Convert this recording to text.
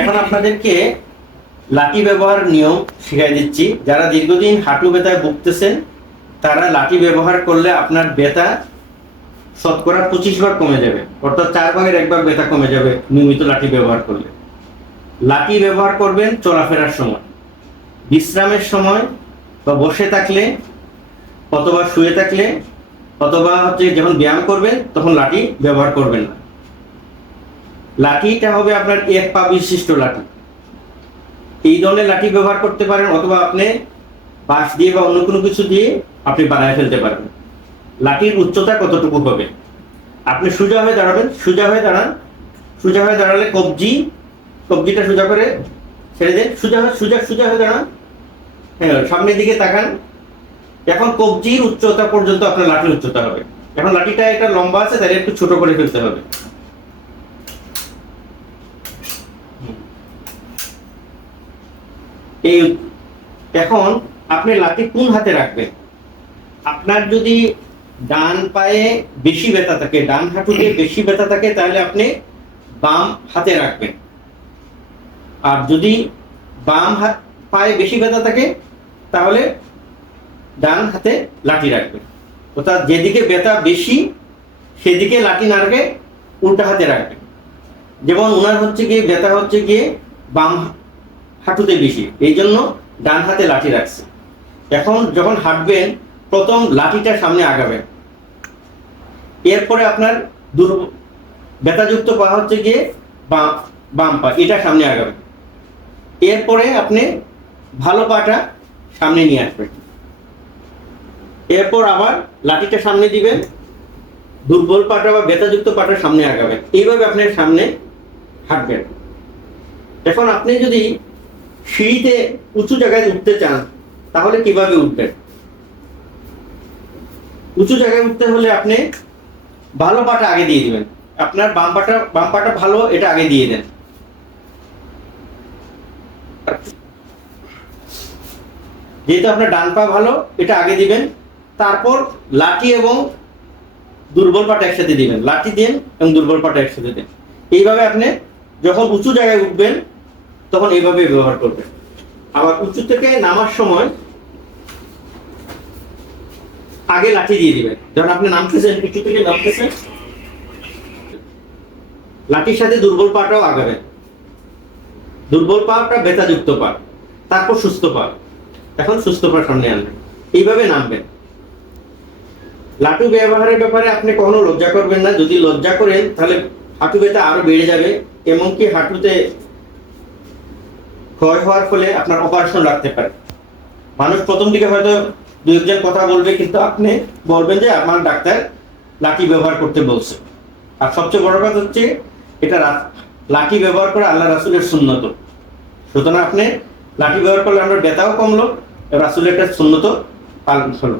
এখন আপনাদেরকে লাঠি ব্যবহার নিয়ম শিখাই দিচ্ছি। যারা দীর্ঘদিন হাঁটু ব্যথায় ভুগতেছেন, তারা লাঠি ব্যবহার করলে আপনার ব্যথা শতকরা পঁচিশ ভাগ কমে যাবে। অর্থাৎ চার ভাগের একবার ব্যথা কমে যাবে নিয়মিত লাঠি ব্যবহার করলে। লাঠি ব্যবহার করবেন চলাফেরার সময়। বিশ্রামের সময় বা বসে থাকলে অথবা শুয়ে থাকলে অথবা হচ্ছে যখন ব্যায়াম করবেন, তখন লাঠি ব্যবহার করবেন না। লাঠিটা হবে আপনার এক পা বিশিষ্ট লাঠি। এই ধরনের লাঠি ব্যবহার করতে পারেন অথবা আপনি বাঁশ দিয়ে বা অন্য কোনো কিছু দিয়ে আপনি বানায় ফেলতে পারবেন। লাঠির উচ্চতা কতটুকু হবে? আপনি সোজা হয়ে দাঁড়াবেন, সোজা হয়ে দাঁড়ান, সোজা হয়ে দাঁড়ালে কবজি, কবজিটা সোজা করে ছেড়ে দেন, সোজা হয়ে, সোজা সোজা হয়ে দাঁড়ান। হ্যাঁ সামনের দিকে তাকান। এখন কবজির উচ্চতা পর্যন্ত আপনার লাঠির উচ্চতা হবে। এখন লাঠিটা একটা লম্বা আছে, তাহলে একটু ছোট করে ফেলতে হবে। এই এখন আপনি লাঠি কোন হাতে রাখবেন? আপনার যদি ডান পায়ে বেশি ব্যথা থাকে, ডান হাঁটুতে বেশি ব্যথা থাকে, তাহলে আপনি বাম হাতে রাখবেন। আর যদি বাম হাত পায়ে বেশি ব্যথা থাকে, তাহলে ডান হাতে লাঠি রাখবেন। অর্থাৎ যেদিকে ব্যথা বেশি, সেদিকে লাঠি না রেখে উল্টা হাতে রাখবেন। যেমন ওনার হচ্ছে গিয়ে, ব্যথা হচ্ছে গিয়ে বাম হাঁটুতে বেশি। এই জন্য ডান হাতে লাঠি রাখছে। এখন যখন হাঁটবেন, প্রথম লাঠিটা সামনে আগাবেন। এরপরে আপনার দুর ব্যথাযুক্ত পা হচ্ছে গিয়ে বাম বাম পা, এটা সামনে আগাবেন। এরপরে আপনি ভালো পাটা সামনে নিয়ে আসবেন। এরপর আবার লাঠিটা সামনে দিবেন, দুর্বল পাটা বা ব্যথাযুক্ত পাটা সামনে আগাবেন। এইভাবে আপনি সামনে হাঁটবেন। এখন আপনি যদি সিঁড়িতে উঁচু জায়গায় উঠতে চান, তাহলে কীভাবে উঠবেন? উঁচু জায়গায় উঠতে হলে আপনি ভালো পাটা আগে দিয়ে দিবেন। আপনার বাম পাটা বাম পাটা ভালো, এটা আগে দিয়ে দেন। যেহেতু আপনার ডান পা ভালো, এটা আগে দিবেন। তারপর লাঠি এবং দুর্বল পাটা একসাথে দিবেন। লাঠি দিন এবং দুর্বল পাটা একসাথে দেন। এইভাবে আপনি যখন উঁচু জায়গায় উঠবেন তখন এইভাবে ব্যবহার করবেন আবার উঁচু থেকে নামার সময় আগে লাঠি দিয়ে দিবেন যখন আপনি নামতেছেন উঁচু থেকে নামতেছেন। লাঠির সাথে দুর্বল পাটাও আগাবেন দুর্বল পাটা ব্যথাযুক্ত পা তারপর সুস্থ পা এখন সুস্থ পা সামনে আনবেন এইভাবে নামবেন লাটু ব্যবহারের ব্যাপারে আপনি কখনো লজ্জা করবেন না। যদি লজ্জা করেন, তাহলে হাঁটু ব্যথা আরও বেড়ে যাবে। এমনকি হাঁটুতে ক্ষয় হওয়ার ফলে আপনার অপারেশন রাখতে পারে। মানুষ প্রথম দিকে হয়তো দু একজন কথা বলবে, কিন্তু আপনি বলবেন যে আমার ডাক্তার লাঠি ব্যবহার করতে বলছে। আর সবচেয়ে বড় কথা হচ্ছে, এটা লাঠি ব্যবহার করে আল্লাহ রাসুলের সুন্নত। সুতরাং আপনি লাঠি ব্যবহার করলে আমরা ব্যথাও কমলো, রাসুলের একটা সুন্নত পালন হলো